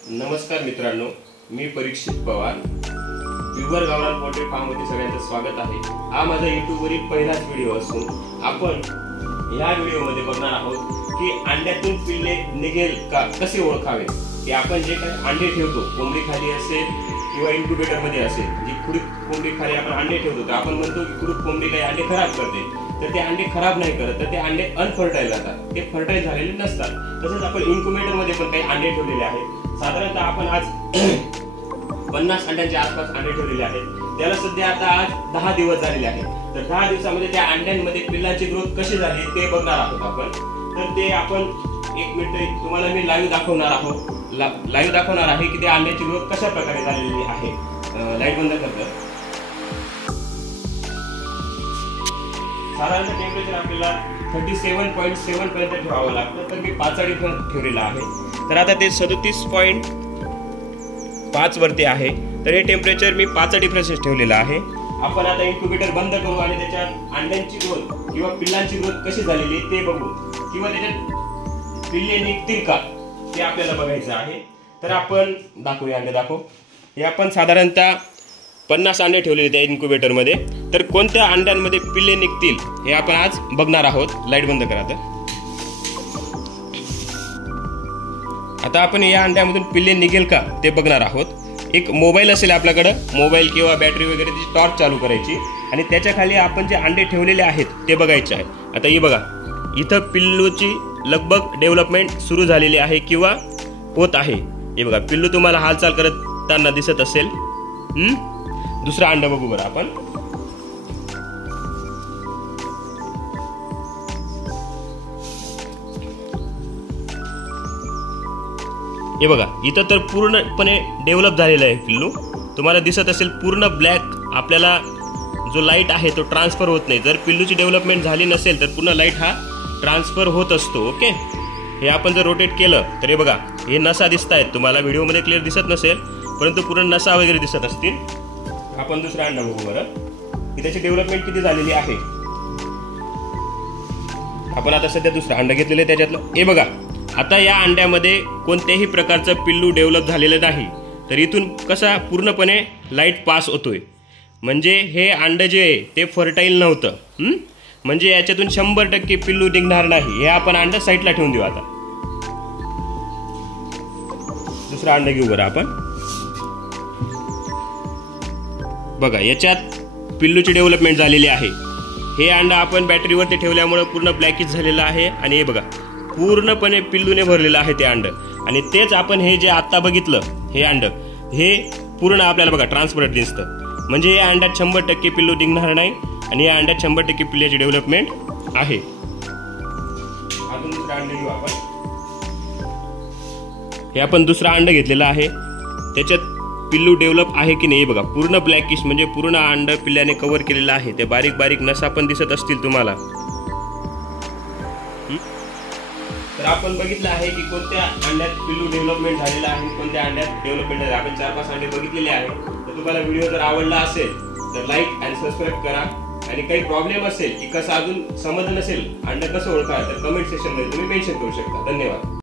नमस्कार मित्रांनो, मी परीक्षित पवार. प्युअर गावरान पोल्ट्री फार्म मध्ये सगळ्यांचं स्वागत आहे. हा माझा YouTube वरील पहिलाच व्हिडिओ असून आपण या व्हिडिओमध्ये बघणार आहोत की अंड्यातून पिल्ले निघेल का कसे ओळखावे. की आपण जे काही अंडे ठेवतो, कोंबडी खाली असेल किंवा इन्क्युबेटर मध्ये असेल, जी खुडूक कोंबडी खाली आपण अंडे ठेवतो, तर आपण म्हणतो की खुडूक कोंबडी काही अंडे खराब करते. तर ते अंडे खराब नाही करत, तर ते अंडे अनफर्टाईल जातात, ते फर्टाईल झालेले नसतात. तसेच आपण इन्क्युबेटर मध्ये पण काही अंडे ठेवलेले आहेत. साधारणतः आपण आज 50 अंड्यांच्या आसपास अंडे ठेवलेले आहेत. त्याला सध्या आता आज 10 दिवस झालेले आहेत. तर 10 दिवसामध्ये त्या अंड्यांमध्ये पिल्लांची ग्रोथ कशी झाली ते बघणार आहोत आपण. तर ते आपण 1 मिनिट तुम्हाला मी लाईव्ह दाखवणार आहे की त्या अंड्याची ग्रोथ कशा प्रकारे झालेली आहे. लाईट बंद करतो. साधारण टेम्परेचर आपल्याला 37.7 पर्यंत ठेवावं लागतं. तर मी 5 अडी ठेवलेलं आहे. तर आता ते 37.5 वरती आहे. तर हे टेम्परेचर मी 5 डिफरन्सेस ठेवलेलं आहे. आपण आता इन्क्युबेटर बंद करू आणि त्याच्यात अंड्यांची ग्रोथ किंवा पिल्लांची ग्रोथ कशी झालेली ते बघू, किंवा त्याच्यात पिल्ले निघतील का ते आपल्याला बघायचं आहे. तर आपण दाखवूया, अंडे दाखव. हे आपण साधारणतः 50 अंडे ठेवलेले त्या इन्क्युबेटर मध्ये. तर कोणत्या अंड्यांमध्ये पिल्ले निघतील हे आपण आज बघणार आहोत. लाईट बंद करा. आता आपण या अंड्यामधून पिल्ले निघेल का ते बघणार आहोत. एक मोबाईल असेल आपल्याकडं, मोबाईल किंवा बॅटरी वगैरे ती टॉर्च चालू करायची आणि त्याच्या खाली आपण जे अंडे ठेवलेले आहेत ते बघायचे आहे. आता हे बघा, इथं पिल्लूची लगभग डेव्हलपमेंट सुरू झालेली आहे किंवा होत आहे. हे बघा, पिल्लू तुम्हाला हालचाल करताना दिसत असेल. दुसरा अंडा बघू बरं आपण. हे बघा, इथं तर पूर्णपणे डेव्हलप झालेला आहे पिल्लू. तुम्हाला दिसत असेल पूर्ण ब्लॅक. आपल्याला जो लाईट आहे तो ट्रान्सफर होत नाही. जर पिल्लूची डेव्हलपमेंट झाली नसेल तर पूर्ण लाईट हा ट्रान्सफर होत असतो. ओके, हे आपण जर रोटेट केलं तर हे बघा, हे नसा दिसत आहेत. तुम्हाला व्हिडिओमध्ये क्लिअर दिसत नसेल, परंतु पूर्ण नसा वगैरे दिसत असतील. आपण दुसरा अंडा बघू बरं की त्याची डेव्हलपमेंट किती झालेली आहे. आपण आता सध्या दुसरा अंडा घेतलेला आहे त्याच्यातलं. हे बघा, आता या अंड्यामध्ये कोणत्याही प्रकारचं पिल्लू डेव्हलप झालेलं नाही. तर इथून कसा पूर्णपणे लाईट पास होतोय, म्हणजे हे अंड जे आहे ते फर्टाईल नव्हतं. म्हणजे याच्यातून 100% पिल्लू निघणार नाही. हे आपण अंड साईडला ठेवून देऊ. आता दुसरा अंड घेऊ बरं आपण. बघा, याच्यात पिल्लूची डेव्हलपमेंट झालेली आहे. हे अंड आपण बॅटरीवरती ठेवल्यामुळे पूर्ण ब्लॅकिश झालेलं आहे. आणि हे बघा, पूर्णपणे पिल्लूने भरलेलं आहे ते अंड. आणि तेच आपण हे जे आता बघितलं, हे अंड हे पूर्ण आपल्याला बघा ट्रान्सपरंट दिसतं. म्हणजे या अंड्यात 100% पिल्लू निघणार नाही आणि या अंड्यात 100% पिल्ल्याची डेव्हलपमेंट आहे. अजून दुसरा अंड घेऊ आपण. हे आपण दुसरा अंड घेतलेला आहे. त्याच्यात पिल्लू डेव्हलप आहे की नाही बघा. पूर्ण ब्लॅकिश, म्हणजे पूर्ण अंड पिल्ल्याने कव्हर केलेलं आहे. ते बारीक बारीक नसा पण दिसत असतील तुम्हाला. तर आपण बघितलं आहे की कोणत्या अंड्यात पिल्लू डेव्हलपमेंट झालेला आहे, कोणत्या अंड्यात डेव्हलपमेंट झाले. आपण 4-5 अंडे बघितलेले आहे. तर तुम्हाला व्हिडिओ जर आवडला असेल तर लाईक आणि सबस्क्राईब करा. आणि काही प्रॉब्लेम असेल की कसं अजून समजलं नसेल अंड कसं ओळखायचं, तर कमेंट सेक्शन मध्ये तुम्ही मेन्शन करू शकता. धन्यवाद.